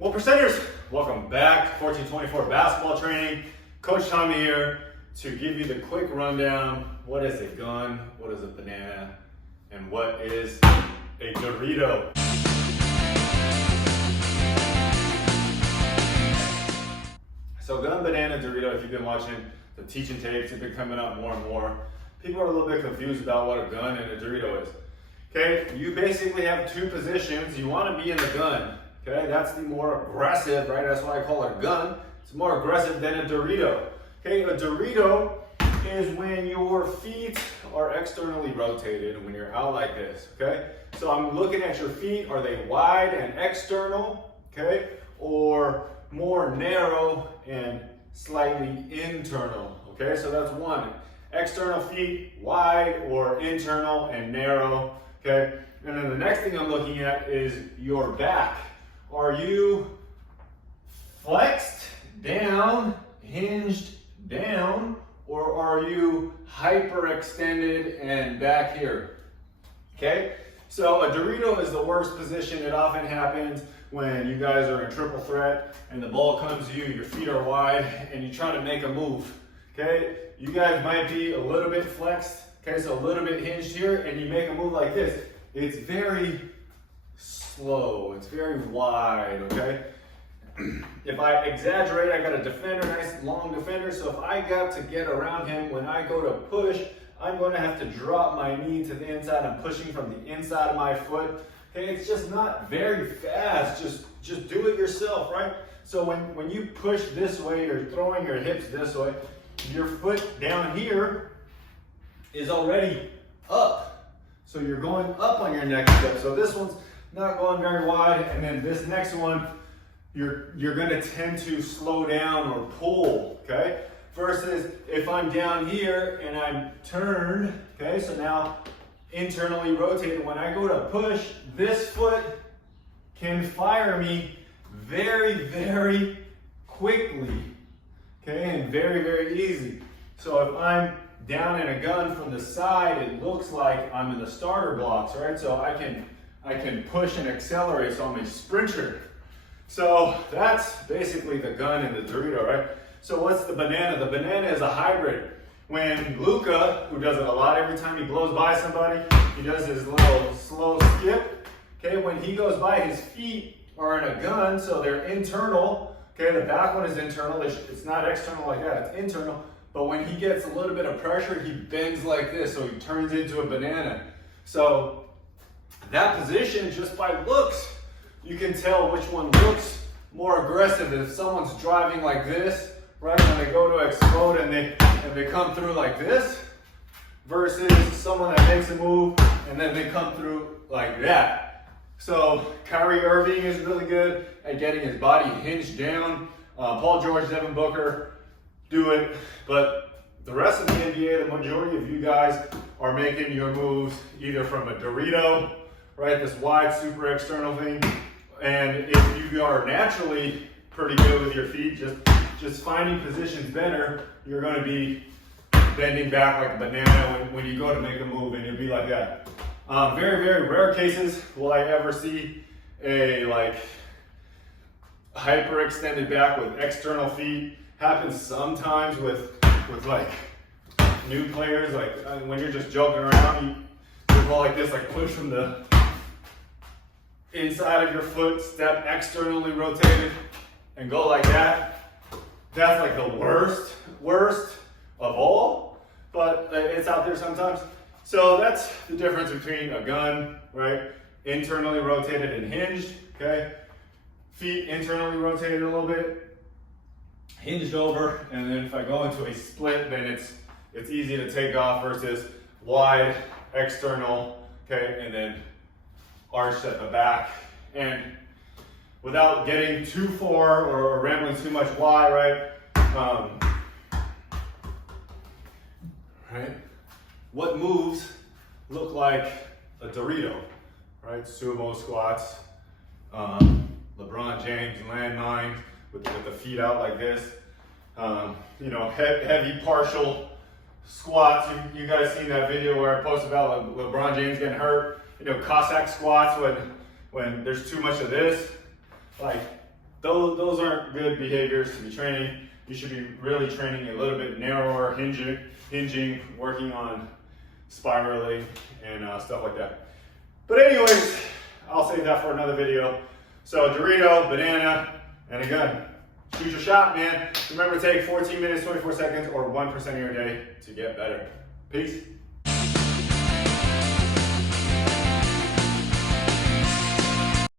Well, percenters, welcome back to 1424 basketball training. Coach Tommy here to give you the quick rundown. What is a gun? What is a banana? And what is a Dorito? So gun, banana, Dorito, if you've been watching the teaching tapes, they've been coming up more and more. People are a little bit confused about what a gun and a Dorito is. Okay, you basically have two positions. You want to be in the gun. Okay, that's the more aggressive, right? That's why I call it a gun. It's more aggressive than a Dorito. Okay, a Dorito is when your feet are externally rotated and when you're out like this, okay? So I'm looking at your feet. Are they wide and external, okay? Or more narrow and slightly internal, okay? So that's one. External feet, wide or internal and narrow, okay? And then the next thing I'm looking at is your back. Are you flexed down, hinged down, or are you hyperextended and back here? Okay, so a Dorito is the worst position. It often happens when you guys are in triple threat and the ball comes to you, your feet are wide, and you try to make a move. Okay, you guys might be a little bit flexed, okay, so a little bit hinged here, and you make a move like this. It's very slow, it's very wide, okay? If I exaggerate, I got a defender, nice long defender, so if I got to get around him, when I go to push, I'm going to have to drop my knee to the inside. I'm pushing from the inside of my foot. Okay, it's just not very fast. Just do it yourself, right? So when you push this way, you're throwing your hips this way, your foot down here is already up. So you're going up on your next step. So this one's not going very wide, and then this next one, you're going to tend to slow down or pull, okay? Versus if I'm down here and I'm turned, okay, so now internally rotated, when I go to push, this foot can fire me very, very quickly, okay, and very, very easy. So if I'm down in a gun from the side, it looks like I'm in the starter blocks, right? So I can push and accelerate, so I'm a sprinter. So that's basically the gun and the Dorito, right? So what's the banana? The banana is a hybrid. When Luca, who does it a lot every time he blows by somebody, he does his little slow skip. Okay, when he goes by, his feet are in a gun, so they're internal. Okay, the back one is internal. It's not external like that, it's internal. But when he gets a little bit of pressure, he bends like this, so he turns into a banana. So that position, just by looks, you can tell which one looks more aggressive. If someone's driving like this, right, when they go to explode and they come through like this, versus someone that makes a move and then they come through like that. So Kyrie Irving is really good at getting his body hinged down. Paul George, Devin Booker do it, but the rest of the NBA, the majority of you guys are making your moves either from a Dorito, right, this wide super external thing, and if you are naturally pretty good with your feet, just finding positions better, you're going to be bending back like a banana when you go to make a move, and you'll be like that. Very, very rare cases will I ever see a like hyperextended back with external feet. Happens sometimes with like new players, like when you're just joking around, you go like this, like push from the inside of your foot, step externally rotated, and go like that. That's like the worst of all, but it's out there sometimes. So that's the difference between a gun, right? Internally rotated and hinged, okay? Feet internally rotated a little bit, hinged over, and then if I go into a split, then it's easy to take off versus wide, external, okay? And then arched at the back. And without getting too far or rambling too much why, right? Right? What moves look like a Dorito, right? Sumo squats, LeBron James landmine with the feet out like this. You know, heavy partial squats. You guys seen that video where I posted about LeBron James getting hurt? You know, Cashapp squats when there's too much of this. Like those aren't good behaviors to be training. You should be really training a little bit narrower, hinging, working on spiraling and stuff like that. But anyways, I'll save that for another video. So Dorito, banana, and again, shoot your shot, man. Remember to take 14 minutes, 24 seconds, or 1% of your day to get better. Peace.